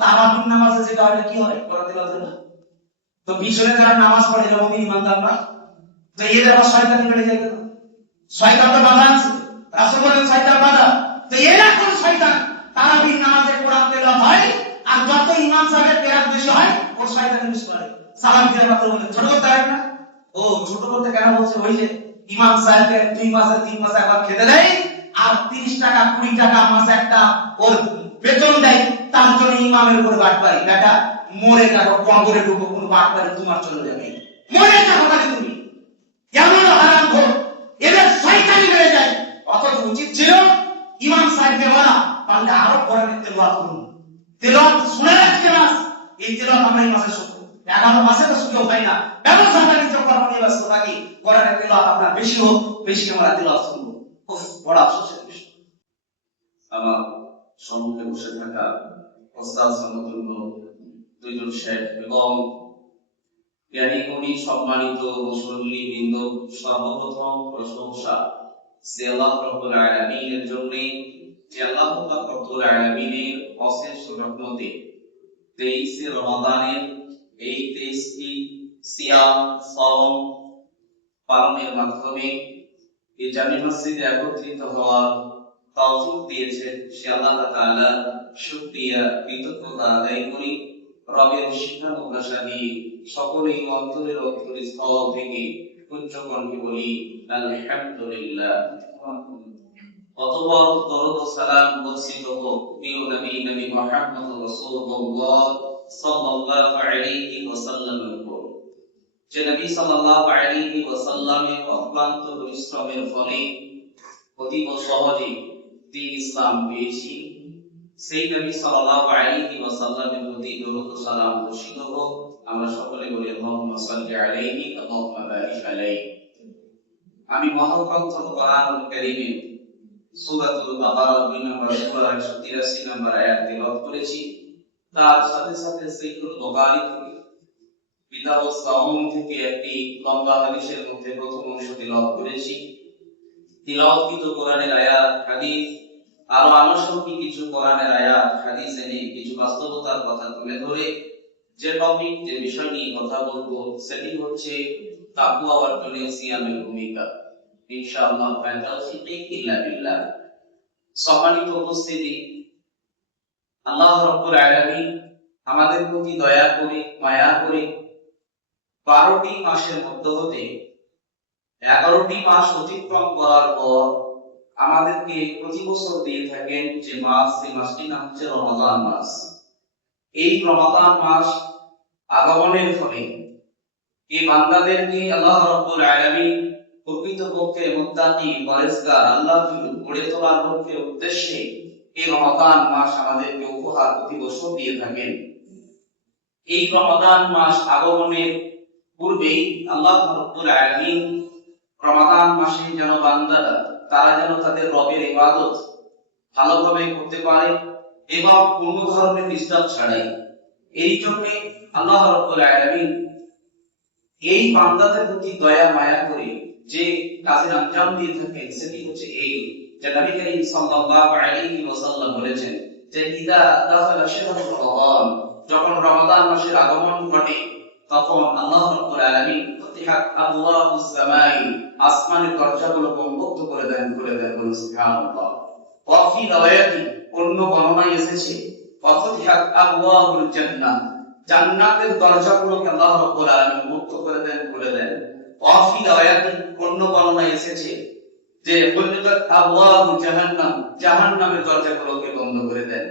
তারাবির নামাজে যেটা হয় কি হয়? কোরআন তেলাওয়াত হয় না? তো পিছনে যারা নামাজ পড়ে এরা মুমিন ইমানদার নয়? তো এদের আবার শয়তানি বেড়ে যায় কেন? শয়তান তো বাধা আছে, রাসূল বলেন শয়তান বাধা। তো এরা কোন শয়তান? তারাবির নামাজে কোরআন তেলাওয়াত হয়, আর যত ইমাম সাহেবের কেরাত বেশি হয় ওর শয়তানি বেশি করে। সালাম দিয়ে মাত্র বলে ছোট করতে হয় না? ও ছোট করতে কেন বলছে? ওই যে ইমাম সাহেবকে 2 মাসে 3 মাসে একবার খেতে দেয়, আর 30 টাকা 20 টাকা মাসে একটা ওর বেতন দেয়, তার জন্য ইমামের উপর বাটপারি। বেটা মরে যাবো, কবরে ঢুকো, কোন বাটপারি তোমার চলে যাবে, মরে যাবো মানে তুমি। এমন হারামখোর, এদের শয়তানি বেড়ে যায়। অথচ উচিত ছিল ইমাম সাহেবকে বলা, পারলে আরো কোরআনের তেলাওয়াত করুন, তেলাওয়াত শুনে রাখতে মাস। এই তেলাওয়াত আমরা এই মাসে শুনবো, 11 মাসে তো সুযোগ হয় না, ব্যবস্থা বাণিজ্য করা নিয়ে ব্যস্ত থাকি, কোরআনের তেলাওয়াত আপনার বেশি হোক, বেশি আমরা তেলাওয়াত শুনবো। বড় আফসোসের বিষয়। আমার সম্মুখে বসে থাকা ওস্তাদ সমতুল্য দুইজন শেখ এবং জ্ঞানী গুণী সম্মানিত মুসল্লি বৃন্দ, সর্বপ্রথম প্রশংসা সে আল্লাহ রাব্বুল আলামিনের জন্য, যে আল্লাহ পাক রব্বুল আলামিনের অশেষ রহমতে 23 রমাদানের এই 23টি সিয়াম সাওম পালনের মাধ্যমে এই জামি মসজিদে একত্রিত হওয়ার তৌফিক দিয়েছেন। সে আল্লাহ তাআলা শুকরিয়া কৃতজ্ঞতা আদায় করি। রবের শিক্ষা মুখাশালী সকলেই অন্তরের অন্তরস্থল থেকে উচ্চ কণ্ঠে বলি আলহামদুলিল্লাহ। অতঃপর দরুদ ও সালাম বর্ষিত হোক প্রিয় নবী মুহাম্মদ রাসূলুল্লাহ সাল্লাল্লাহু আলাইহি ওয়াসাল্লামের উপর, যে নবী সাল্লাল্লাহু আলাইহি ওয়াসাল্লামের অক্লান্ত পরিশ্রমের ফলে অতীব সহজে দ্বীন ইসলাম পেয়েছি। সেই নবী সাল্লাল্লাহু আলাইহি ওয়াসাল্লামের প্রতি দরুদ ও সালাম বর্ষিত হোক। আমরা সকলে বলি আল্লাহুম্মা সাল্লি আলাইহি আল্লাহুম্মা বারিক আলাইহি। আমি মহাগ্রন্থ কোরআনুল কারীমের সূরাতুল বাকারা 2 নম্বর সূরা 183 নম্বর আয়াত তেলাওয়াত করেছি। তার সাথে সাথে সহিহুল বুখারী থেকে কিতাবুস সাওম থেকে একটি লম্বা হাদিসের মধ্যে প্রথম অংশ তেলাওয়াত করেছি। তিলাওয়াতকৃত কোরআনের আয়াত, হাদিস, আরো আনুষঙ্গিক কিছু কোরআনের আয়াত, হাদিস এনে কিছু বাস্তবতার কথা তুলে ধরে যে টপিক, যে বিষয় নিয়ে কথা বলবো সেটি হচ্ছে তাকওয়া অর্জনে সিয়ামের ভূমিকা। ইনশাআল্লাহ তাওফিক ইল্লা বিল্লাহ। সম্মানিত উপস্থিতি, আল্লাহ রাব্বুল আলামিন আমাদের প্রতি দয়া করে, মায়া করে 12টি মাসের মধ্য হতে 11টি মাস অতিক্রম করার পর আমাদেরকে প্রতি বছর দিয়ে থাকেন যে মাস, সেই মাসটির নাম হচ্ছে রমাদান মাস। এই রমাদান মাস আগমনের ফলে এই বান্দাদেরকে আল্লাহ রাব্বুল আলামিন প্রকৃতপক্ষে মুত্তাকি, পরহেজগার, আল্লাহর ভীরু করে তোলার লক্ষ্যে উদ্দেশ্যে এই রমাদান মাস আমাদেরকে উপহার প্রতি বছর দিয়ে থাকেন। এই রমাদান মাস আগমনের পূর্বেই আল্লাহ রাব্বুল আলামিন রমাদান মাসে যেন বান্দারা তারা যেন তাদের রবের ইবাদত ভালোভাবে করতে পারে এবং কোনো ধরনের ডিস্টার্ব ছাড়াই, এই জন্য আল্লাহ রাব্বুল আলামিন এই বান্দাদের প্রতি দয়া মায়া করে যে কাজের আঞ্জাম দিয়ে থাকেন সেটি হচ্ছে এই, যে নবী করিম সাল্লাল্লাহু আলাইহি ওয়াসাল্লাম বলেছেন যে ইদা দাখালা শাহরুর রমাদান, যখন রমাদান মাসের আগমন ঘটে তখন আল্লাহ রাব্বুল আলামিন ফতিহাত আবওয়াবুস সামাই, আসমানের দরজাগুলো উন্মুক্ত করে দেন, খুলে দেন। বলুন সুবহানাল্লাহ। ওয়া ফি রাওয়ায়াতি, অন্য বর্ণনায় এসেছে ফতিহাত আবওয়াবুল জান্নাহ, জান্নাতের দরজাগুলোকে আল্লাহ রাব্বুল আলামিন উন্মুক্ত করে দেন, খুলে দেন। ওয়া ফি রাওয়ায়াতি, অন্য বর্ণনায় এসেছে যে ফুতিহাত আবওয়াবু জাহান্নাম, জাহান্নামের দরজাগুলোকে বন্ধ করে দেন।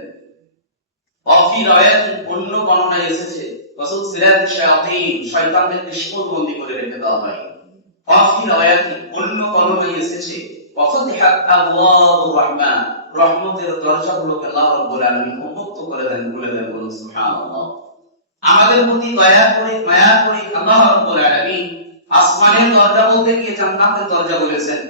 ওয়া ফি রাওয়ায়াতি, অন্য বর্ণনায় এসেছে রাসূল সিরাত শায়াতিন, শয়তানদেরকে শিকলবন্দি করে রেখে দেওয়া হয়। ওয়া ফি রাওয়ায়াতি, অন্য বর্ণনায় এসেছে ফতিহাত আবওয়াবুর রাহমান, রহমতের দরজাগুলোকে আল্লাহ রাব্বুল আলামিন উন্মুক্ত করে দেন, খুলে দেন। বলুন সুবহানাল্লাহ। আমাদের প্রতি দয়া করে, মায়া করে আল্লাহ রাব্বুল আলামিন আসমানের দরজা বলতে গিয়ে জান্নাতের দরজা বলেছেন।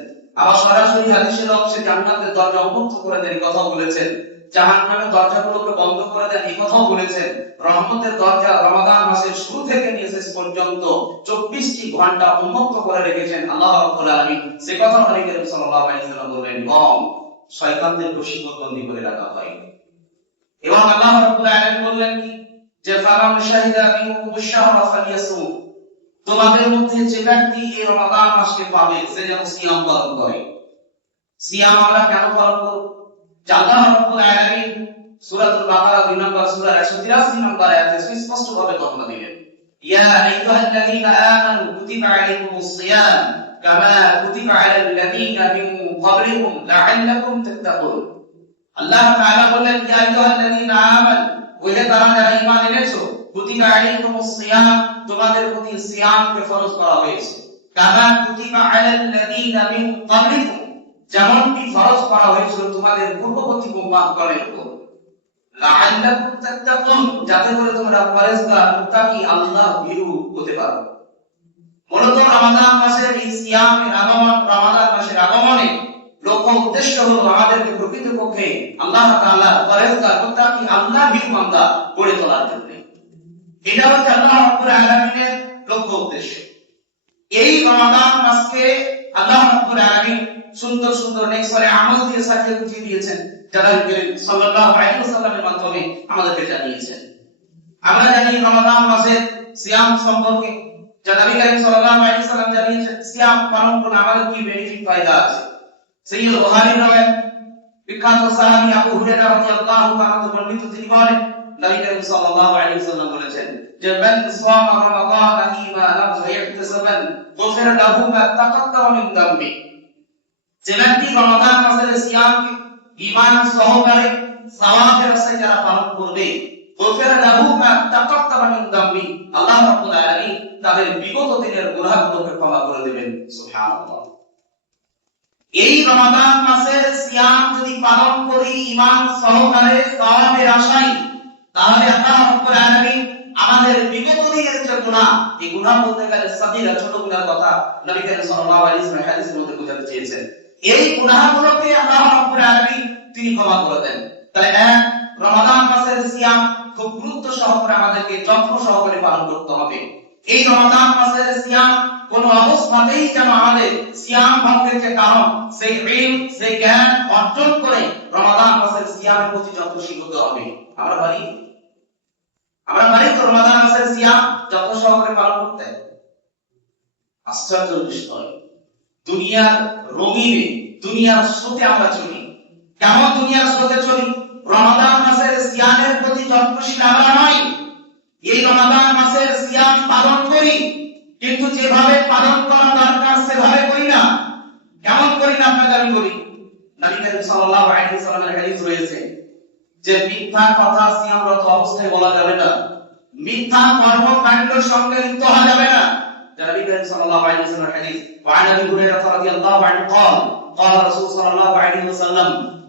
আবার সরাসরি হাদিসের অংশে জান্নাতের দরজা উন্মুক্ত করে দেন কথা বলেছেন, জাহান্নামের দরজাগুলোকে বন্ধ করে দেন এই কথাও বলেছেন। রহমতের দরজা রমাদান মাসের শুরু থেকে নিয়ে শেষ পর্যন্ত 24টি ঘন্টা উন্মুক্ত করে রেখেছেন আল্লাহ রাব্বুল আলামিন। সে কথা নবী করিম সাল্লাল্লাহু আলাইহি ওয়াসাল্লাম বললেন, এবং শয়তানদের শিকলবন্দি করে রাখা হয়। এবং আল্লাহ রাব্বুল আলামিন বললেন কি যে ফামান শাহিদা মিনকুমুশ শাহরা ফালিয়াসুম, তোমাদের মধ্যে যে ব্যক্তি এই রমাদান মাসকে পাবে সে যেন সিয়াম পালন করে। সিয়াম আমরা কেন পালন করব? আল্লাহ রাব্বুল আলামিন সূরাতুল বাকারা 2 নম্বর সূরার 183 নম্বর আয়াতে স্পষ্ট ভাবে ঘোষণা দিলেন, ইয়া আইয়ুহাল্লাযীনা আমানু কুতিবা আলাইকুমুস সিয়াম কামা কুতিবা আলাল লাযীনা মিন ক্বাবলিকুম লাআল্লাকুম তাত্তাকুন। আল্লাহ তাআলা বলেন, ইয়া আইয়ুহাল্লাযীনা আমানু, ওহে তারা যারা ঈমান এনেছো, কুতিবা আলাইকুমুস সিয়াম, তোমাদের প্রতি সিয়ামকে ফরজ করা হয়েছে, কামা কুতিবা আলাল লাযীনা মিন ক্বাবলিকুম, যেমনটি ফরজ করা হয়েছিল তোমাদের পূর্ববর্তী উম্মাহগণের উপর, লাআল্লাকুম তাত্তাকুন, যাতে করে তোমরা পরহেজগার মুত্তাকি আল্লাহ ভীরু হতে পারো। মূলত রমাদান মাসের এই সিয়ামের আগমন, রমাদান মাসের আগমনে লক্ষ্য উদ্দেশ্য হলো আমাদেরকে প্রকৃতপক্ষে আল্লাহ তাআলা পরহেজগার মুত্তাকি আল্লাহ ভীরু বান্দা গড়ে তোলার জন্য। এটা হচ্ছে আল্লাহ রাব্বুল আলামিনের লক্ষ্য উদ্দেশ্য। এই রমাদান মাসকে আল্লাহ রাব্বুল আলামিন সুন্দর সুন্দর নেকসরে আমল দিয়ে সাজিয়ে গুছিয়ে দিয়েছেন, যারা নবী সাল্লাল্লাহু আলাইহি ওয়াসাল্লামের মাধ্যমে আমাদেরকে জানিয়েছেন। আমরা জানি রমাদান মাসের সিয়াম সম্পর্কে, যা নবী করিম সাল্লাল্লাহু আলাইহি ওয়াসাল্লাম জানিয়েছেন সিয়াম পালন করে আমাদের কি বেনিফিট ফায়দা আছে। সহিহ বুখারীর রাওয়ায়াত বিখ্যাত সাহাবী আবু হুরায়রা রাদিয়াল্লাহু তাআলা বর্ণিত, তিনি বলেন নবী করিম সাল্লাল্লাহু আলাইহি ওয়াসাল্লাম বলেছেন যে মান সামা রমাদান ঈমানান ওয়া ইহতিসাবান গুফিরা লাহু মা তাকাদ্দামা মিন দামবি, যে ব্যক্তি রমাদান মাসের সিয়ামকে ঈমান সহকারে সওয়াবের রাস্তায় যারা পালন করবে, গুফিরা লাহু মা তাকাদ্দামা মিন দামবি, আল্লাহ রাব্বুল আলামিন তাদের বিগত দিনের গুনাহগুলোকে ক্ষমা করে দেবেন। সুবহানাল্লাহ। এই রমাদান মাসের সিয়াম যদি পালন করি ঈমান সহকারে সওয়াবের আশায়, তাহলে আল্লাহ রাব্বুল আলামিন আমাদের বিগত দিনের যে গুনাহ, এই গুনাহ বলতে গেলে সাগীরা ছোট গুনার কথা নবী করিম সাল্লাল্লাহু আলাইহি ওয়াসাল্লাম হাদিসের মধ্যে বোঝাতে চেয়েছেন। এই গুনাহগুলোকে আল্লাহ রাব্বুল আলামিন তিনি ক্ষমা করে দেন। তাই রমাদান মাসের সিয়াম খুব গুরুত্ব সহকারে আমাদেরকে যত্ন সহকারে পালন করতে হবে। এই রমাদান মাসের সিয়াম কোন অবস্থাতেই যেন আমাদের সিয়াম ভঙ্গের যে কারণ, সেই ইলম, সেই জ্ঞান অর্জন করে রমাদান মাসের সিয়ামের প্রতি যত্নশীল হতে হবে। আমরা পারি তো রমাদান মাসের সিয়াম যত্ন সহকারে পালন করতে? আশ্চর্যের বিষয়, দুনিয়ার রঙিনে, দুনিয়ার স্রোতে আমরা চলি। কেমন দুনিয়ার স্রোতে চলি? রমাদান মাসের সিয়ামের প্রতি যত্নশীল আমরা নই। এই রমাদান মাসের সিয়াম পালন করি, কিন্তু যেভাবে পালন করা দরকার সেভাবে করি না। কেমন করি না আপনাকে আমি বলি। নবী করিম সাল্লাল্লাহু আলাইহি ওয়াসাল্লামের হাদিস রয়েছে যে মিথ্যা কথা সিয়ামরত অবস্থায় বলা যাবে না, মিথ্যা কর্মকাণ্ডের সঙ্গে লিপ্ত হওয়া যাবে না। নবী করিম সাল্লাল্লাহু আলাইহি ওয়াসাল্লামের হাদিস, ওয়া আবি হুরায়রা রাদিয়াল্লাহু আনহু قال قال رسول صلى الله عليه وسلم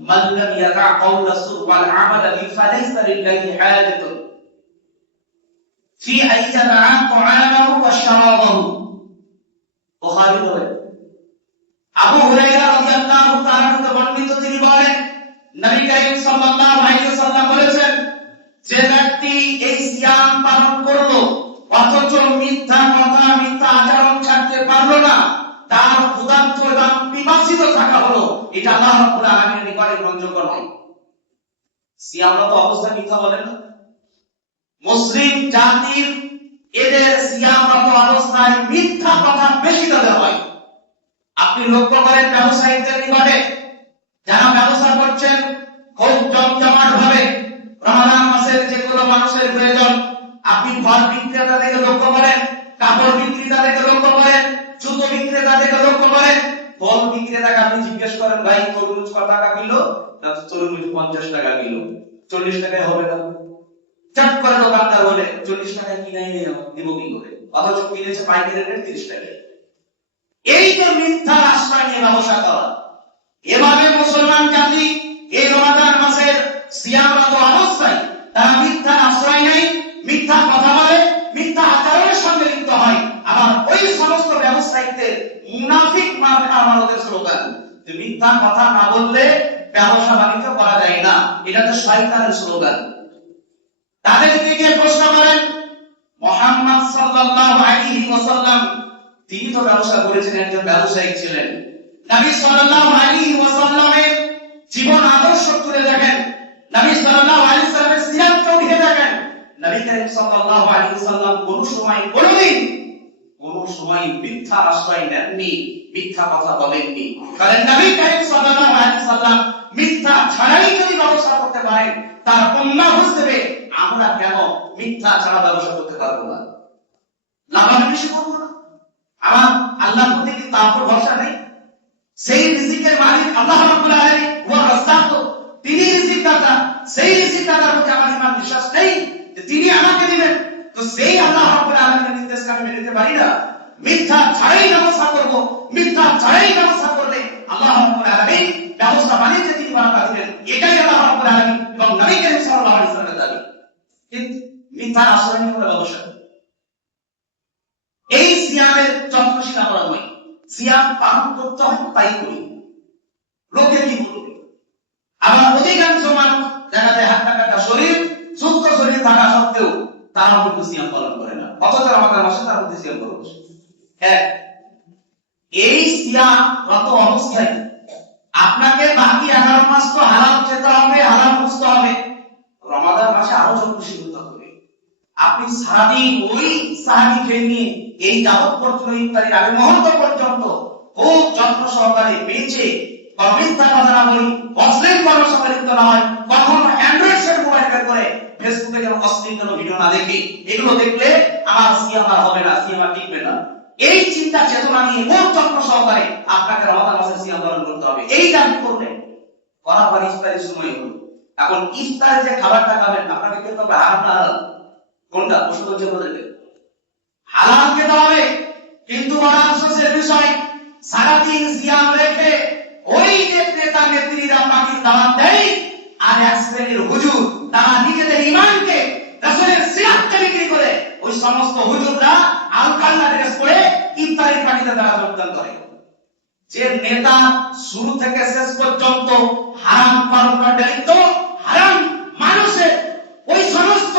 من لم يدع قول الزور والعمل به فليس لله حاجة في أن يدع طعامه وشرابه। বুখারী রাওয়ায়াত। আবু হুরায়রা রাদিয়াল্লাহু তাআলা থেকে বর্ণিত, তিনি বলেন নবী করিম সাল্লাল্লাহু আলাইহি ওয়াসাল্লাম বলেছেন, যে ব্যক্তি এই সিয়াম পালন করলো অথচ মিথ্যা কথা, মিথ্যা আচরণ ছাড়তে পারলো না, তার ক্ষুধার্ত এবং পিপাসিত থাকা হলো এটা আল্লাহ রাব্বুল আলামিনের নিকটে গ্রহণযোগ্য নয়। সিয়ামরত অবস্থায় মিথ্যা বলে না। মুসলিম জাতির এদের সিয়ামরত অবস্থায় মিথ্যা কথা বেশি বলা হয়। আপনি লক্ষ্য করেন ব্যবসায়ীদের নিকটে যারা ব্যবসা করছেন খুব জমজমাট ভাবে, রমাদান মাসের যেগুলো মানুষের প্রয়োজন, আপনি ফল বিক্রেতাদেরকে লক্ষ্য করেন, কাপড় বিক্রেতাদেরকে লক্ষ্য করেন, জুতো বিক্রেতাদেরকে লক্ষ্য করেন। ফল বিক্রেতাকে আপনি জিজ্ঞেস করেন, ভাই তরমুজ কত টাকা কিলো? না তো তরমুজ 50 টাকা কিলো। 40 টাকায় হবে না। চট করে দোকানদার বলে 40 টাকায় কিনাই নেই, দিব কি করে? অথচ কিনেছে পাইকারি রেট 30 টাকায়। এই যে মিথ্যা আশ্রয় নিয়ে ব্যবসা করা, এভাবে মুসলমান জাতি এই রমাদান মাসের সিয়ামরত অবস্থায় তারা মিথ্যা আশ্রয় নেয়, মিথ্যা কথা বলে, মিথ্যা আচরণের সঙ্গে লিপ্ত হয়। আবার ওই সমস্ত ব্যবসায়ীদের মুনাফিক মার্কা আমাদের স্লোগান যে মিথ্যা কথা না বললে ব্যবসা বাণিজ্য করা যায় না, এটা তো শয়তানের স্লোগান। তাদের দিকে প্রশ্ন করেন, মুহাম্মদ সাল্লাল্লাহু আলাইহি ওয়াসাল্লাম তিনি তো ব্যবসা করেছেন, একজন ব্যবসায়ী ছিলেন। নবী সাল্লাল্লাহু আলাইহি ওয়াসাল্লামের জীবন আদর্শ তুলে দেখেন। নবী সাল্লাল্লাহু আলাইহি ওয়াসাল্লাম করিম সাল্লাল্লাহু আলাইহি ওয়াসাল্লাম কোনোদিন মিথ্যা আশ্রয় নেননি, মিথ্যা কথা বলেননি। কারণ নবী করিম সাল্লাল্লাহু আলাইহি ওয়াসাল্লাম মিথ্যা ছাড়াই যদি ব্যবসা করতে পারেন, তার উম্মাহ হিসেবে আমরা কেন মিথ্যা ছাড়া ব্যবসা করতে পারবো না? লাভালাভি বেশি করবো না? আমার আল্লাহর প্রতি কি তার উপর ভরসা নেই? সেই রিজিকের মালিক আল্লাহ রাব্বুল আলামিন ওয়া রাজ্জাক, তিনি রিজিক দাতা। সেই রিজিক দাতার প্রতি আমার ঈমান বিশ্বাস নেই যে তিনি আমাকে দিবেন। তো সেই আল্লাহ রাব্বুল আলামিনের নির্দেশকে আমি মেনে নিতে পারি না। মিথ্যা ছাড়াই ব্যবসা করব, মিথ্যা ছাড়াই ব্যবসা করলে আল্লাহ রাব্বুল আলামিন ব্যবসা বাণিজ্যে তিনি বারাকা দিবেন, এটাই আল্লাহ রাব্বুল আলামিন এবং নবী করিম সাল্লাল্লাহু আলাইহি ওয়াসাল্লামের দাবি। কিন্তু মিথ্যা আশ্রয় নিয়ে আমরা ব্যবসা করি। এই সিয়ামের যত্নশীল আমরা নই। সিয়াম পালন করতে হয় তাই করি, লোকে কি বলবে? আবার অধিকাংশ মানুষ দেখা যায় হাত কাটা শরীর, সুস্থ শরীর থাকা সত্ত্বেও তারা কিন্তু সিয়াম পালন করে না, অথচ রমাদান মাসে তারা মধ্যে সিয়াম করে বসে। হ্যাঁ, এই সিয়াম কত অবস্থায় আপনাকে বাকি 11 মাস তো হালাল খেতে হবে, হালাল বুঝতে হবে, রমাদান মাসে আরো যত্নশীল হতে হবে। আপনি সারাদিন ওই সাহাবী খেয়ে নিয়ে এই যাবত পর্যন্ত ইফতারির আগে মুহূর্ত পর্যন্ত খুব যত্ন সহকারে বেঁচে মিথ্যা কথা না বলি, অশ্লীল কর্মসঙ্গে লিপ্ত না হয়, কখনো অ্যান্ড্রয়েড সেট মোবাইল বের করে ফেসবুকে যেন অশ্লীল কোনো ভিডিও না দেখি। এগুলো দেখলে আমার সিয়াম আর হবে না, সিয়াম আর টিকবে না। এই চিন্তা চেতনা নিয়ে খুব যত্ন সহকারে আপনাকে রমাদান মাসে সিয়াম পালন করতে হবে। এই দাবি করলে করার পর ইফতারের সময় হলো। এখন ইফতারে যে খাবারটা খাবেন আপনাকে কিন্তু হারাম না হালাল কোনটা প্রশ্ন করছে বলতে হালাল খেতে হবে, কিন্তু বড় আফসোসের বিষয় সারাদিন সিয়াম রেখে ওই নেতা নেত্রীরা পাখির দাওয়াত দেয়, আর এক শ্রেণীর হুজুর তারা নিজেদের ঈমানকে রাসূলের সিরাতকে বিক্রি করে ওই সমস্ত হুজুররা আল-কাল্লা ড্রেস পরে ইফতারের পার্টিতে তারা যোগদান করে। যে নেতা শুরু থেকে শেষ পর্যন্ত হারাম পালন করে, হারাম মানুষের ওই সমস্ত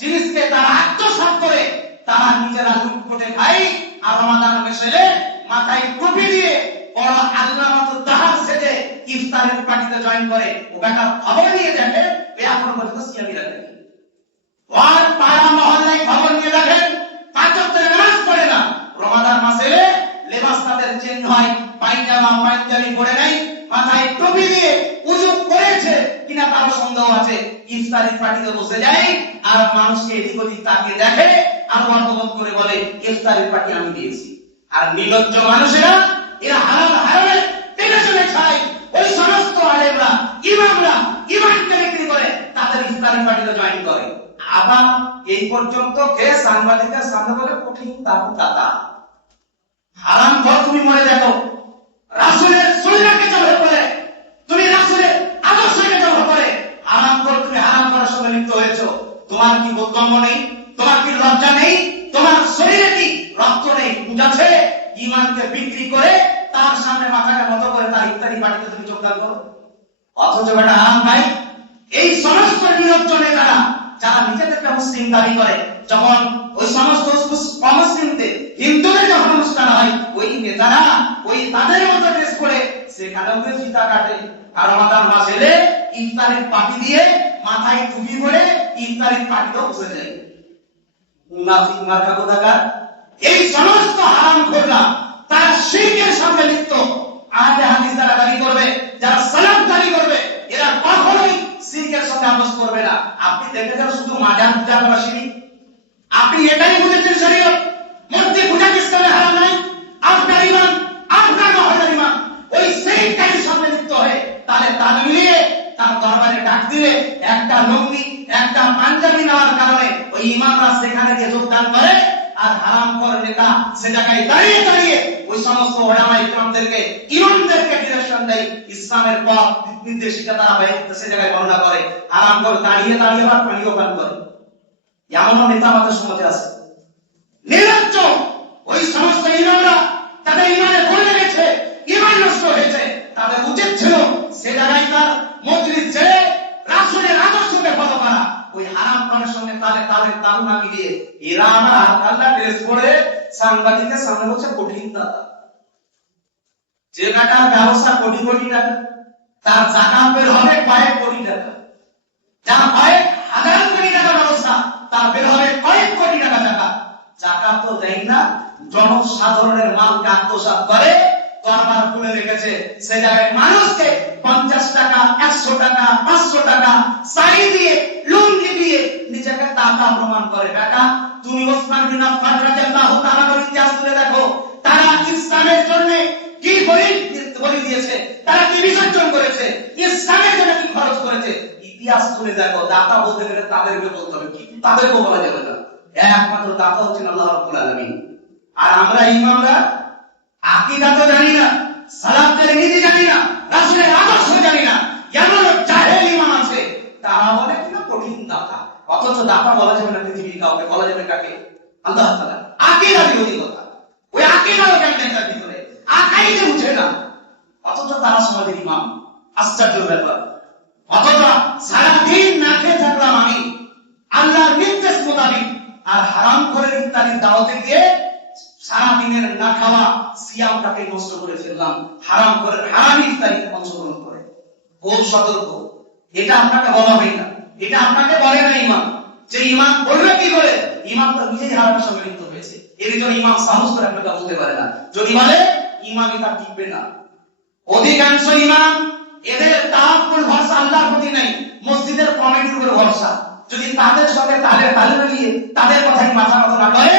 জিনিসকে তারা আত্মসাৎ করে তারা নিজেরা লুটপটে খায়, আর রমাদান মাসে মাথায় টুপি দিয়ে বড় আল্লামাতুল তাহার সেজে ইফতারের পার্টিতে জয়েন করে। ও বেটা খবর নিয়ে দেখে এখন পর্যন্ত সিয়ামি রাখে, আর পাড়া মহল্লায় খবর নিয়ে দেখেন 5 ওয়াক্তের নামাজ পড়ে না। রমাদান মাসে লেবাস তাদের চেঞ্জ হয়, পায়জামা পাঞ্জাবি পরে নাই, মাথায় টুপি দিয়ে উযু করেছে কিনা তার সন্দেহ আছে, ইফতারের পার্টিতে বসে যায় আর মানুষকে এদিক ওদিক তাকিয়ে দেখে আর বর্তমান করে বলে ইফতারের পার্টি আমি দিয়েছি। আর নির্লজ্জ মানুষেরা এরা হালাল হারামে টেনে চলে খায়। ওই সমস্ত আলেমরা ইমামরা ঈমানকে বিক্রি করে তাদের ইফতারের পার্টিতে জয়েন করে। আবার এই পর্যন্ত কে সাংবাদিকের সামনে বলে কঠিন তাবু দাতা হারাম ঘর তুমি মরে দেখো, রাসূলের সুন্নাহকে জবাই করে, তুমি রাসূলের আদর্শকে জবাই করে হারাম ঘর তুমি হারাম করার সঙ্গে লিপ্ত হয়েছো। তোমার কি বোধগম্য নেই? তোমার কি লজ্জা নেই? তোমার শরীরে কি রক্ত নেই? বুঝাচ্ছে ঈমানকে বিক্রি করে তার সামনে মাথাকে মতো করে তার ইফতারি পার্টিতে তুমি যোগদান করো। অথচ বেটা হারাম ভাই, এই সমস্ত নিরজ্জ নেতারা যারা নিজেদেরকে মুসলিম দাবি করে, যখন ওই সমস্ত অমুসলিমদের হিন্দুদের যখন অনুষ্ঠান হয়, ওই নেতারা ওই তাদের মতো ড্রেস পরে সেখানেও ফিতা কাটে। আর রমাদান মাস এলে ইফতারের পার্টি দিয়ে মাথায় টুপি পরে ইফতারের পার্টিতেও বসে যায়। মুনাফিক মার্কা কোথাকার এই সমস্ত হারামখোররা তারা শিরকের সঙ্গে লিপ্ত। আহলে হাদিস তারা দাবি করবে, যারা সালাফ দাবি করবে, এরা কখনোই শিরকের সঙ্গে আপোষ করবে না। আপনি দেখেছেন শুধু মাজার পূজা করা শিরক? আপনি এটাই বুঝেছেন শরীয়ত? মূর্তি পূজা ইসলামে হারাম নাই? আপনার ঈমান, আপনার মহল্লার ঈমান ওই শিরকের সঙ্গে লিপ্ত হয়ে তাহলে তাল মিলিয়ে তার দরবারে ডাক দিলে একটা লুঙ্গি একটা পাঞ্জাবি নেওয়ার কারণে ওই ইমামরা সেখানে গিয়ে যোগদান করে, আর হারামখোর নেতা সে জায়গায় দাঁড়িয়ে দাঁড়িয়ে ওই সমস্ত ওলামা ইকরামদেরকে ইমামদেরকে ডিরেকশন দেয়, ইসলামের পথ নির্দেশিকা তারা সে জায়গায় বর্ণনা করে। হারামখোর দাঁড়িয়ে দাঁড়িয়ে আবার পানিও পান করে। এমনও নেতা আমাদের সমাজে আছে নিরজ্জ। ওই সমস্ত ইমামরা তাদের ইমানে পড়ে গেছে, ইমান নষ্ট হয়েছে, তাদের উচিত ছিল সে জায়গায় তার মজলিস ছেড়ে রাসূলের আদর্শকে ফলো করা। ওই হারাম পানের সঙ্গে তাদের তাল না মিলিয়ে এরা আমার আল্লাহ ড্রেস পরে সাংবাদিকের সামনে বলছে কঠিন দাতা। যে টাকার ব্যবসা কোটি কোটি টাকা, তার জাকাত বের হবে কয়েক কোটি টাকা, যার কয়েক হাজার কোটি টাকা ব্যবসা তার বের হবে কয়েক কোটি টাকা জাকাত। জাকাত তো দেয় না, জনসাধারণের মালকে আত্মসাৎ করে দরবার খুলে রেখেছে। সে জায়গায় মানুষকে 50 টাকা, 100 টাকা, 500 টাকা চাই দিয়ে, লুঙ্গি দিয়ে নিজেকে টাকা প্রমাণ করে। বেটা, তুমি ওসমান বিন আফফান রাদিয়াল্লাহু তাআলা ইতিহাস তুলে দেখো, তারা ইসলামের জন্য কি বলি দিয়েছে, তারা কি বিসর্জন করেছে, ইসলামের জন্য কি খরচ করেছে, ইতিহাস তুলে দেখো। দাতা বলতে গেলে তাদেরকে বলতে হবে, কিন্তু তাদেরকেও বলা যাবে না। একমাত্র দাতা হচ্ছেন আল্লাহ রাব্বুল আলামিন। আর আমরা ইমামরা আকীদা তো জানি না, সালাতের নীতি জানি না, রাসূলের আদর্শ জানি না। এমন জাহেল ইমাম আছে, তারা বলে কিনা কঠিন দাতা, অথচ দাতা বলা যাবে না পৃথিবীর কাউকে, বলা যাবে কাকে? আল্লাহ তাআলা। আকীদা বিরোধী কথা, ওই আকীদাও জানি না তার ভিতরে, আকাইদে বুঝে না, অথচ তারা সমাজের ইমাম। আশ্চর্যের ব্যাপার। অথচ সারাদিন না খেয়ে থাকলাম আমি আল্লাহর নির্দেশ মোতাবেক, আর হারাম করে ইত্যাদি দাওয়াতে গিয়ে সারাদিনের না খাওয়া সিয়ামটাকে নষ্ট করে ফেললাম, হারাম করে হারাম ইত্যাদি অংশগ্রহণ করে। খুব সতর্ক। এটা আপনাকে বলা হয় না, এটা আপনাকে বলে না ইমাম। যে ইমাম বলবে কি করে, ইমাম তো নিজেই হারামের সঙ্গে লিপ্ত হয়েছে, এর জন্য ইমাম সাহস করে আপনাকে বলতে পারে না। যদি বলে ইমামই তার টিকবে না। অধিকাংশ ইমাম এদের তাওয়াক্কুল ভরসা আল্লাহর প্রতি নাই, মসজিদের কমিটির উপর ভরসা। যদি তাদের সাথে তালে মিলিয়ে তাদের কথাই মাথা কথা না করে,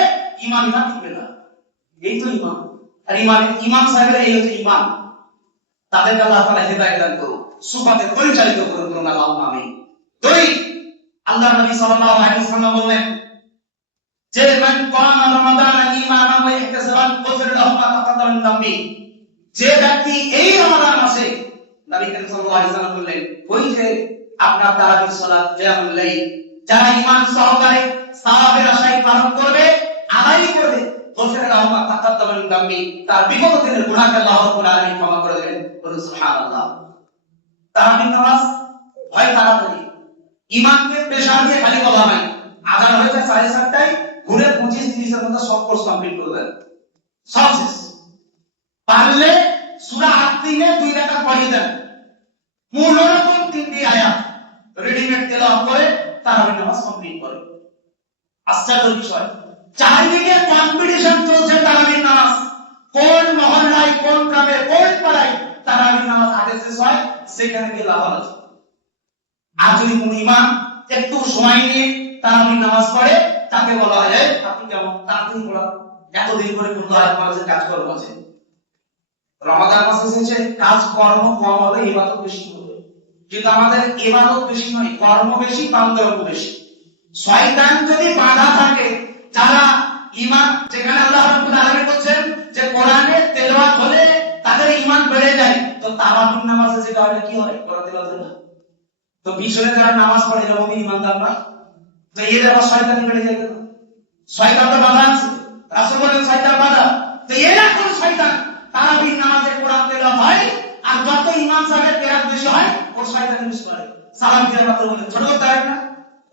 ইমামই তার টিকবে না। এই তো ইমাম। আর ইমাম সাহেবের এই হচ্ছে ইমাম। তাদেরকে আল্লাহ তাআলা হেদায়েত দান করুন, সুফাতে পরিচালিত করুন, আল্লাহুম্মা আমিন। দুই, আল্লাহ নবী সাল্লাল্লাহু আলাইহি ওয়াসাল্লাম বললেন যে মান কামা রমাদান ঈমানান ওয়া ইহতিসাবান গুফির লাহু মা তাকাদ্দামা মিন যামবি। যে ব্যক্তি এই রমাদান মাসে, নবী করিম সাল্লাল্লাহু আলাইহি ওয়াসাল্লাম বললেন, ওই যে আপনার তারাবির সালাত, কিয়ামুল লাইল যারা ঈমান সহকারে সাওয়াবের আশায় পালন করবে, আদায় করবে, গুফির লাহু মা তাকাদ্দামা মিন যামবি, তার বিগত দিনের গুনাহকে আল্লাহ রাব্বুল আলামিন ক্ষমা করে দেবেন। বলুন সুবহানাল্লাহ। তারাবির নামাজ হয় তাড়াতাড়ি, ইমামকে প্রেসার দিয়ে খালি বলা হয় আযান হয়েছে 7:30টায়, ঘুরে 25-30 এর মধ্যে সব কোর্স কমপ্লিট করবেন, সব শেষ। পারলে সূরা আত-তিনে 2 রাকাত পড়িয়ে দেন, মূল রকম 3টি আয়াত রেডিমেড তেলাওয়াত করে তারাবির নামাজ কমপ্লিট করে। আশ্চর্যের বিষয়, চারিদিকে কম্পিটিশন চলছে তারাবির নামাজ। কোন মহল্লায়, কোন গ্রামে, কোন পাড়ায় তারাবির নামাজ আগে শেষ হয়, সেখানে গিয়ে লাভ আছে। আর যদি কোন ইমাম একটু সময় নিয়ে তারাবির নামাজ পড়ে, তাকে বলা হয় আপনি কেমন তাড়াতাড়ি পড়া, এতদিন করে কোন মানুষের কাজ কর্ম আছে। রমাদান মাস এসেছে, কাজ কর্ম কম হবে, ইবাদত বেশি হবে। কিন্তু আমাদের ইবাদত বেশি নয়, কর্ম বেশি, পান্ডব বেশি। শয়তান যদি বাধা থাকে, যারা ঈমান, যেখানে আল্লাহ রাব্বুল আলামিন বলেন যে কোরআনের তেলাওয়াত হলে তাদের ঈমান বেড়ে যায়, তো তারাবির নামাজে যেটা হয় কি হয়, কোরআন তেলাওয়াত হয় না। তো পিছনে যারা নামাজ পড়ে এরা কি ঈমানদার না? তো এদের আবার শয়তানি বেড়ে যায় কেন? শয়তান তো বাধা আছে, রাসূল বলেন শয়তান বাধা। তো এরা কোন শয়তান? তারাবির নামাজে কোরআন তেলাওয়াত হয়, আর যত ইমাম সাহেবের কেরাত বেশি হয়, ওর শয়তানি বেশি করে। সালাম ফিরে মাত্র বলে ছোট করতে হয় না?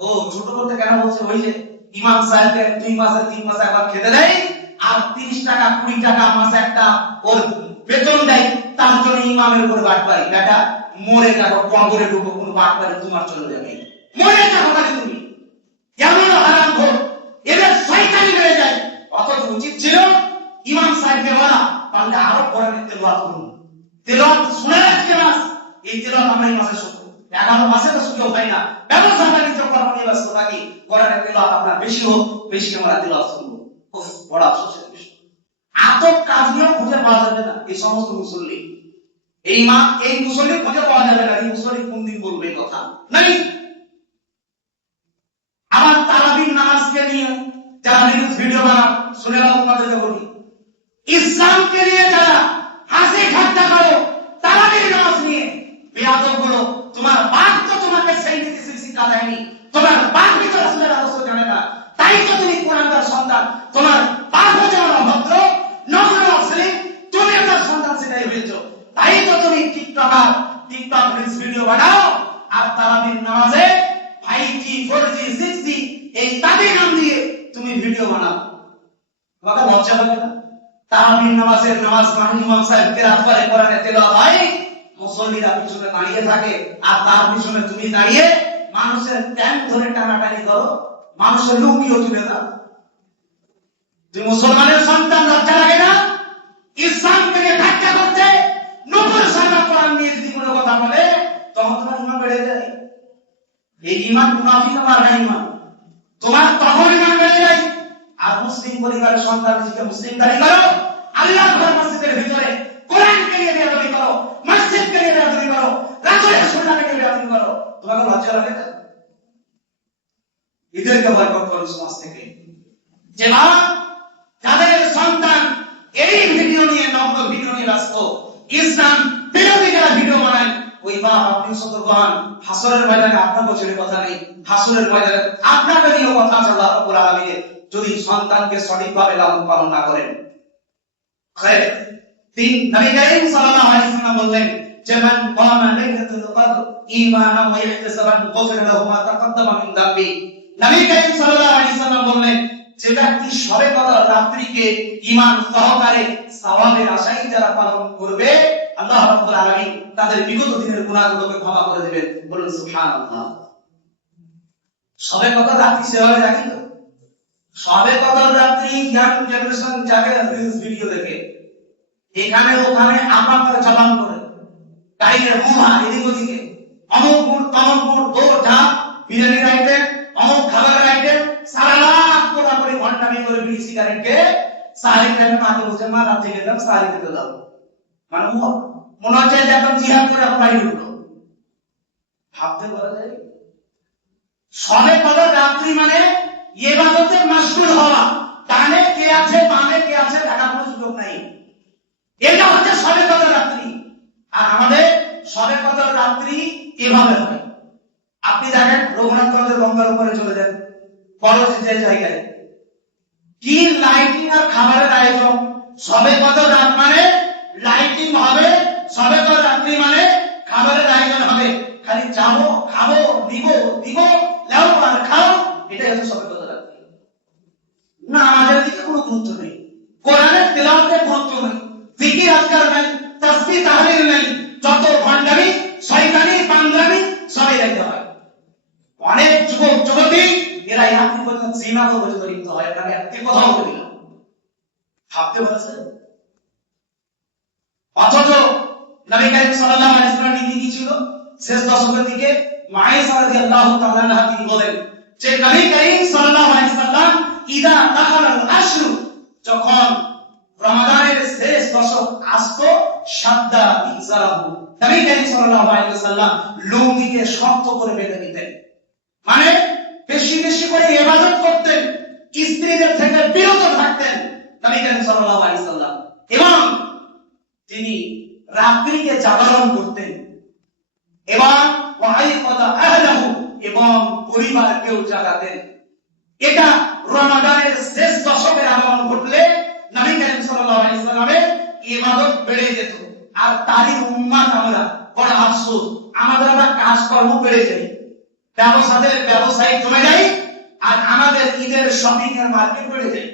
ও ছোট করতে কেন বলছে? ওই যে ইমাম সাহেবকে 2 মাসে 3 মাসে একবার খেতে দেয়, আর 30 টাকা 20 টাকা মাসে একটা ওর বেতন দেয়, তার জন্য ইমামের উপর বাটপারি। বেটা, মরে যাবো, কবরে ঢুকবো, কোন বাটপারি তোমার চলে যাবে, মরে যাবো মানে তুমি। এমন হারামখোর, এদের শয়তানি বেড়ে যায়। অথচ উচিত ছিল ইমাম সাহেবকে বলা, তাহলে আরো কোরআনের তেলাওয়াত করুন, তেলাওয়াত শুনে রাখতে মাস, এই তেলাওয়াত আমরা এই মাসে শুনবো। 11 মাসে তো সুযোগ হয় না, ব্যবসা বাণিজ্য কর্ম নিয়ে ব্যস্ত থাকি, কোরআনের তেলাওয়াত আপনার বেশি হোক, বেশি আমরা তেলাওয়াত শুনবো। বড় আফসোসের বিষয়, আতক কাজ নিয়েও খুঁজে পাওয়া যাবে না এই সমস্ত মুসল্লি। এই মুসল্লি খুঁজে পাওয়া যাবে না। এই মুসল্লি কোন দিন বলবে এই কথা নাই। আমার তারাবির নামাজকে নিয়ে যারা ভিডিও বানান, শুনে নাও, তোমাদেরকে বলি, ইসলামকে নিয়ে যারা হাসি ঠাট্টা করো তারাবির নামাজ নিয়ে, বেয়াদব গুলো, তোমার বাপ তো তোমাকে সেই নীতি শিক্ষা দেয়নি, তোমার বাপ তো রাসূলের আদর্শ জানে না, তাই তো তুমি কোরআনদার সন্তান। তোমার বাপ যেমন অভদ্র, নগ্ন অশ্লীল, তুমি তার সন্তান সেটাই হয়েছো, তাই তো তুমি টিকটক রিলস ভিডিও বানাও, আর তারাবির নামাজে 5G 4G 6G এই তাদের নাম দিয়ে তুমি ভিডিও বানাও। তোমাকে লজ্জা লাগে না? তারাবির নামাজের নামাজ মানে ইমাম সাহেব কেরাত করে, কোরআনের তেলাওয়াত হয়, মুসল্লিরা পিছনে দাঁড়িয়ে থাকে, আর তার পিছনে তুমি দাঁড়িয়ে মানুষের ট্যাঙ্ক ধরে টানাটানি করো। মানুষের লুঙ্গিও তুলে দাও। তুই মুসলমানের সন্তান, লজ্জা লাগে না? ইসলাম থেকে ধাক্কা করতে নবুল সারা কোরআন নিয়ে যদি কোনো কথা বলে তখন তোমার ইমান বেড়ে যায়। এই ইমান মুনাফিক আমার না, ইমান তোমার তখন ইমান বেড়ে যায়। আর মুসলিম পরিবারের সন্তান নিজেকে মুসলিম দাবি করো, আল্লাহর ঘর মসজিদের ভিতরে কোরআনকে নিয়ে বেয়াদবি করো, মসজিদকে নিয়ে বেয়াদবি করো, রাসূলের সুন্নাহকে নিয়ে বেয়াদবি করো, তোমাকে লজ্জা লাগে না? এদেরকে বয়কট করো সমাজ থেকে। যে মা যাদের সন্তান এই ভিডিও নিয়ে, নগ্ন ভিডিও নিয়ে ব্যস্ত, ইসলাম বিরোধী যারা ভিডিও বানায়, ওই মা আপনি সতর্ক হন। হাসরের ময়দানে আপনাকে ছেড়ে কথা নেই, হাসরের ময়দানে আপনাকে নিয়ে কথা আছে আল্লাহ রাব্বুল আলামিনের, যদি সন্তানকে সঠিকভাবে লালন পালন না করেন। তিন, নবী করিম সাল্লাল্লাহু আলাইহি ওয়াসাল্লাম বললেন যে মান কামা লাইলাতুল কদর ঈমানান ওয়া ইহতিসাবান গুফিরা লাহু মা তাকাদ্দামা মিন যামবি। নবী করিম সাল্লাল্লাহু আলাইহি ওয়াসাল্লাম বললেন যে ব্যক্তি শবে কদর রাত্রিকে ঈমান সহকারে সওয়াবের আশায় যারা পালন করবে, আল্লাহ রাব্বুল আলামিন তাদের বিগত দিনের গুনাহগুলোকে ক্ষমা করে দিবেন। বলুন সুবহানাল্লাহ। শবে কদর রাত্রি সেভাবে রাখি তো? শবে কদর রাত্রি ইয়াং জেনারেশন যাকে রিলস ভিডিও দেখে, এখানে ওখানে আপাতত জবান করে টাইমের মুভা এদিক ওদিকে, অমুক মুড তমুক মুড, দৌড় ঝাঁপ, বিরিয়ানির আইটেম, অমুক খাবারের আইটেম, সারা রাত পোড়াপড়ি ঘন্টামি করে বিড়ি সিগারেটকে সাহারি টাইমে মাকে বলছে মা রাত্রে গেলাম সাহারি খেতে দাও। মানে মনে হচ্ছে যে একদম জিহাদ করে এখন বাইরে উঠলো। ভাবতে পারা যায়? শবে কদর রাত্রি মানে ইবাদতে মাশগুল হওয়া, ডানে কে আছে বামে কে আছে দেখার কোনো সুযোগ নাই। এটা হচ্ছে শবে কদর রাত্রি। আর আমাদের শবে কদর রাত্রি এভাবে হয়। আপনি দেখেন রঘুনাথগঞ্জের গঙ্গার উপরে চলে যান, বড় যে জায়গায় কি লাইটিং আর খাবারের আয়োজন। শবে কদর রাত মানে লাইটিং হবে, শবে কদর রাত্রি মানে খাবারের আয়োজন হবে। খালি যাবো, খাবো, দিব, লাও আর খাও, এটাই হচ্ছে শবে কদর রাত্রি। না আমাদের দিকে কোনো গুরুত্ব নেই, কোরআনের তেলাওয়াতের গুরুত্ব নেই, জিকির আজকার নাই, তাসবিহ তাহলিল নাই, যত ভণ্ডামি শয়তানি পাগলামি সবই দেখতে হয়। অনেক যুবক যুবতী এরা রাত্রি পর্যন্ত জিনা পর্যন্ত লিপ্ত হয়। আপনাকে একটি কথাও বলি না, ভাবতে পারছেন? অথচ নবী করিম সাল্লাল্লাহু আলাইহি ওয়াসাল্লাম নীতি কি ছিল? শেষ দশকের দিকে আয়েশা রাদিয়াল্লাহু তাআলা আনহা তিনি বলেন যে নবী করিম সাল্লাল্লাহু আলাইহি ওয়াসাল্লাম ইদা দাখালাল আশরু, যখন রমাদানের শেষ দশক আসতো, শাদ্দা ইজারাহু, নবী করিম সাল্লাল্লাহু আলাইহি ওয়াসাল্লাম লুঙ্গিকে শক্ত করে বেঁধে নিতেন। মানে বেশি বেশি করে ইবাদত করতেন, স্ত্রীদের থেকে বিরত থাকতেন নবী করিম সাল্লাল্লাহু আলাইহি ওয়াসাল্লাম, এবং তিনি রাত্রিকে জাগরণ করতেন এবং ওয়াইকাদা আহলাহু, এবং পরিবারকেও জাগাতেন। এটা রমাদানের শেষ দশকের আগমন ঘটলে নবী করিম সাল্লাল্লাহু আলাইহি ওয়াসাল্লামের ইবাদত বেড়ে যেত। আর তারই উম্মত আমরা, বড় আফসোস, আমাদের আবার কাজকর্ম বেড়ে যায়, ব্যবসায়ী কমে যায়, আর আমাদের ঈদের শপিং এর মার্কেট বেড়ে যায়।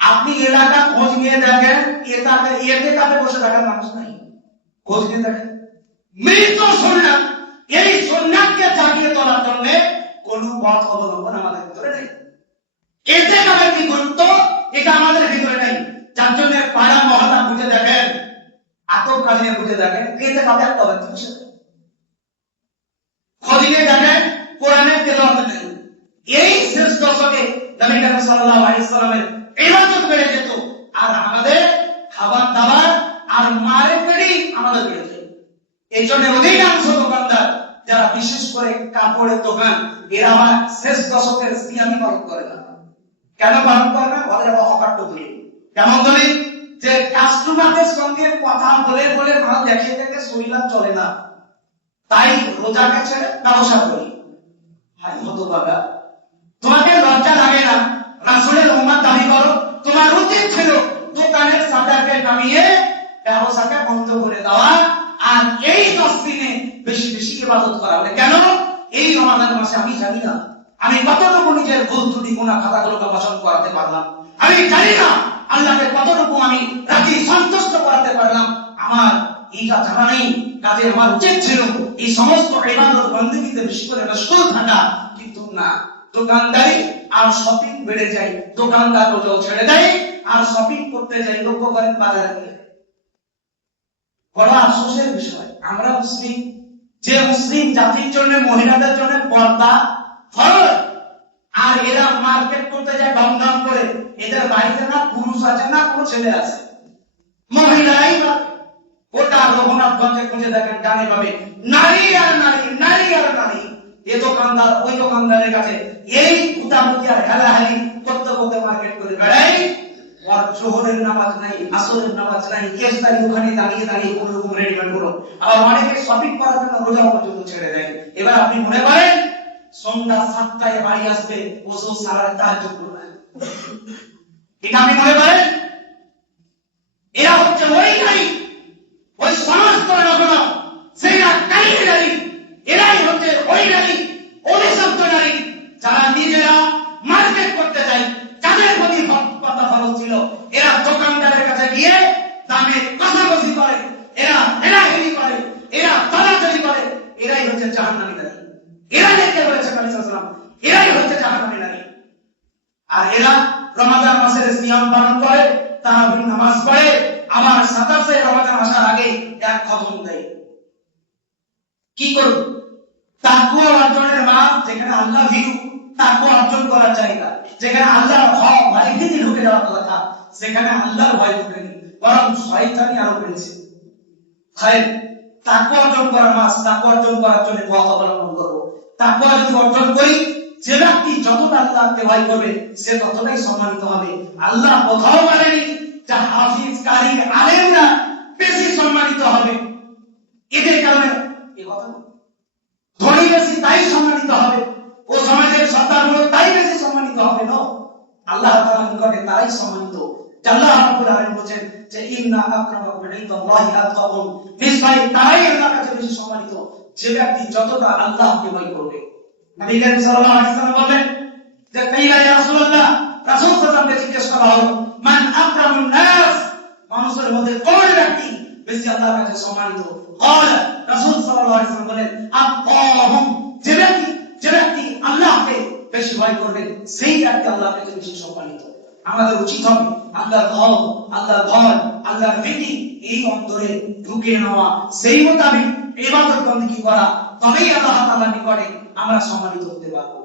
আপনি এলাকা খোঁজ নিয়ে দেখেন, এতে কাপে বসে থাকার মানুষ নাই, খোঁজ নিয়ে দেখেন। মৃত সুন্নাত, এই সুন্নাতকে জাগিয়ে তোলার জন্য কোন পথ অবলম্বন আমাদের ভিতরে নেই। এতে কাপে কি গুরুত্ব, এটা আমাদের ভিতরে নেই। যার জন্য পাড়া মহল্লা বুঝে দেখেন, আতপ কালিয়ে বুঝে দেখেন, এতে কাপে একটা ব্যক্তি বসে খোঁজ নিয়ে দেখেন, কোরআনের তেলাওয়াত নেই। এই শেষ দশকে নবী করিম সাল্লাল্লাহু আলাইহি ওয়াসাল্লামের ইবাদত বেড়ে যেত, আর আমাদের খাবার দাবার আর মার্কেটিং আমাদের বেড়ে যেত। এই জন্য অধিকাংশ দোকানদার যারা বিশেষ করে কাপড়ের দোকান, এরা আবার শেষ দশকের সিয়ামি পালন করে না। কেন পালন করে না? ওদের অকাট্য দলিল। কেমন দলিল? যে কাস্টমারদের সঙ্গে কথা বলে বলে মাল দেখিয়ে দেখে শরীর চলে না, তাই রোজাকে ছেড়ে ব্যবসা করি। হাই হতভাগা, তোমাকে লজ্জা লাগে না? রাসূলের উম্মত দাবি করো, তোমার উচিত ছিল দোকানের শাটারকে নামিয়ে ব্যবসাকে বন্ধ করে দেওয়া, আর এই 10 দিনে বেশি বেশি ইবাদত করা। কেন? এই রমাদান মাসে আমি জানি না আমি কতটুকু নিজের ভুল ত্রুটি গুনাহ খাতাগুলোকে মোচন করাতে পারলাম, আমি জানি না আল্লাহকে কতটুকু আমি রাজি সন্তুষ্ট করাতে পারলাম। আমার এটা জানা নেই, কাজে আমার উচিত ছিল এই সমস্ত ইবাদত বন্দেগীতে বেশি করে মশগুল থাকা। না, দোকানদারি আর শপিং বেড়ে যায়, দোকানদার রোজাও ছেড়ে দেয় আর শপিং করতে যাই, লক্ষ্য করেন বাজারে গিয়ে। বড় আফসোসের বিষয়, আমরা মুসলিম, যে মুসলিম জাতির জন্য মহিলাদের জন্য পর্দা ফরজ, আর এরা মার্কেট করতে যায় দমদম করে। এদের বাড়িতে না পুরুষ আছে না কোনো ছেলে আছে, মহিলারাই ওটা রঘুনাথগঞ্জে খুঁজে দেখেন, ডানে পাবে নারী আর নারী, নারী আর নারী। এ দোকানদার ওই দোকানদারের কাছে এই উতামুতি আর হেলাহেলি করতে করতে মার্কেট করে বেড়াই। আর জোহরের নামাজ নাই, আসরের নামাজ নাই, ইফতারি ওখানে দাঁড়িয়ে দাঁড়িয়ে কোন রকম রেডিমেড করো। আবার অনেকে শপিং করার জন্য রোজা পর্যন্ত ছেড়ে দেয়। এবার আপনি মনে করেন সন্ধ্যা 7টায় বাড়ি আসবে, ওসব সারা তাহাজ্জুদ করবে, এটা আপনি মনে করেন? এরা হচ্ছে ওই নারী, ওই সমাজ করে রাখো সেটা নারী নারী, এরাই হচ্ছে ওই নারী, অভিশপ্ত নারী যারা নিজেরা মার্কেট করতে যায়, যাদের প্রতি কথা ফরজ ছিল। এরা দোকানদারের কাছে গিয়ে দামে কষাকষি করে, এরা হেলাহেলি করে, এরা তলাতলি করে, এরাই হচ্ছে জাহান্নামী নারী। এরা দেখতে বলেছে নবী সাল্লাল্লাহু আলাইহি ওয়াসাল্লাম, এরাই হচ্ছে জাহান্নামী নারী। আর এরা রমাদান মাসের সিয়াম পালন করে, তারাবির নামাজ পড়ে, আবার 27 রমাদান আসার আগে এক খতম দেয়। কি করবে? তাকওয়া অর্জনের মাস, যেখানে আল্লাহ ভীরু, তাকওয়া অর্জন করার জায়গা, যেখানে আল্লাহর ভয় ভীতি ঢুকে যাওয়ার কথা, সেখানে আল্লাহর ভয় ঢুকেনি, বরং শয়তানি আরো বেড়েছে। খায় তাকওয়া অর্জন করার মাস, তাকওয়া অর্জন করার জন্য পথ অবলম্বন করবো। তাকওয়া যদি অর্জন করি, যে ব্যক্তি যতটা আল্লাহকে ভয় করবে সে ততটাই সম্মানিত হবে। আল্লাহ কোথাও বলেনি যে হাফিজ, কারি, আলেমরা বেশি সম্মানিত হবে, এদের কারণে এই কথা না। ধনী বেশি তাই সম্মানিত হবে, ও সমাজের সত্তাগুলো তাই বেশি সম্মানিত হবে না। আল্লাহ তাআলার নিকটে তারাই সম্মানিত। আল্লাহ রাব্বুল আলামিন বলেন যে ইন্না আকরামাকুম ইনদাল্লাহি আতকাকুম, নিশ্চয়ই তারাই আল্লাহর কাছে বেশি সম্মানিত যে ব্যক্তি যতটা আল্লাহকে ভয় করবে। নবী করিম সাল্লাল্লাহু আলাইহি ওয়াসাল্লাম বলেন যে কাইলা ইয়া রাসূলুল্লাহ, রাসূল সাল্লাল্লাহু আলাইহি ওয়াসাল্লামকে জিজ্ঞেস করা হলো মান আকরামুন নাস, মানুষের মধ্যে কোন ব্যক্তি বেশি আল্লাহর কাছে সম্মানিত? قال রাসূল সাল্লাল্লাহু আলাইহি ওয়াসাল্লাম বলেন আত্তাহুম, যে ব্যক্তি আল্লাহকে বেশি ভয় করবে সেই ব্যক্তি আল্লাহর কাছে বেশি সম্মানিত। আমাদের উচিত হবে আল্লাহর ভয়, আল্লাহর ভীতি এই অন্তরে ঢুকে নেওয়া, সেই মোতাবেক ইবাদত বন্দেগী করা, তবেই আল্লাহ তাআলার নিকটে আমরা সম্মানিত হতে পারবো।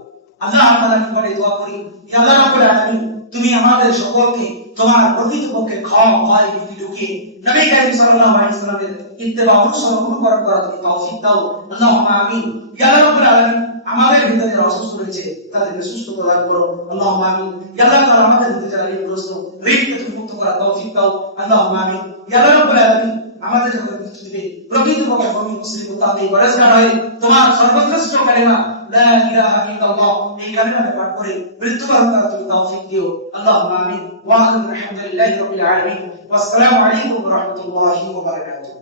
আল্লাহ তাআলার নিকটে দোয়া করি, ইয়া আল্লাহ রাব্বুল আলামিন, তুমি আমাদের সকলকে তোমার প্রকৃতপক্ষে ভয় ভীতি ঢুকিয়ে নবী করিম সাল্লাল্লাহু আলাইহি ওয়াসাল্লামের ইত্তেবা অনুকরণ করার তুমি তৌফিক দাও। আল্লাহুম্মা আমিন। ইয়া আল্লাহ রাব্বুল আলামিন, আমাদের ভিতরে যারা অসুস্থ রয়েছে তাদেরকে সুস্থতা দান করো। আল্লাহুম্মা আমিন। ইয়া আল্লাহ তাআলা আমাদের ভিতরে যারা ঋণগ্রস্ত, ঋণ থেকে মুক্ত করার তৌফিক দাও। আল্লাহুম্মা আমিন। ইয়া আল্লাহ রাব্বুল আলামিন, আমাদের যখন পৃথিবীতে প্রকৃতপক্ষে মুসলিম মুত্তাকি পরেজগার হয়ে তোমার সর্বশ্রেষ্ঠ কালিমা লা ইলাহা ইল্লাল্লাহ এই কালিমাটা পাঠ করে মৃত্যুবরণ করার তুমি তৌফিক দিও। আল্লাহুম্মা আমিন। ওয়া আলহামদুলিল্লাহি রাব্বিল আলামিন। ওয়া আসসালামু আলাইকুম ওয়া রাহমাতুল্লাহি ওয়া বারাকাতুহু।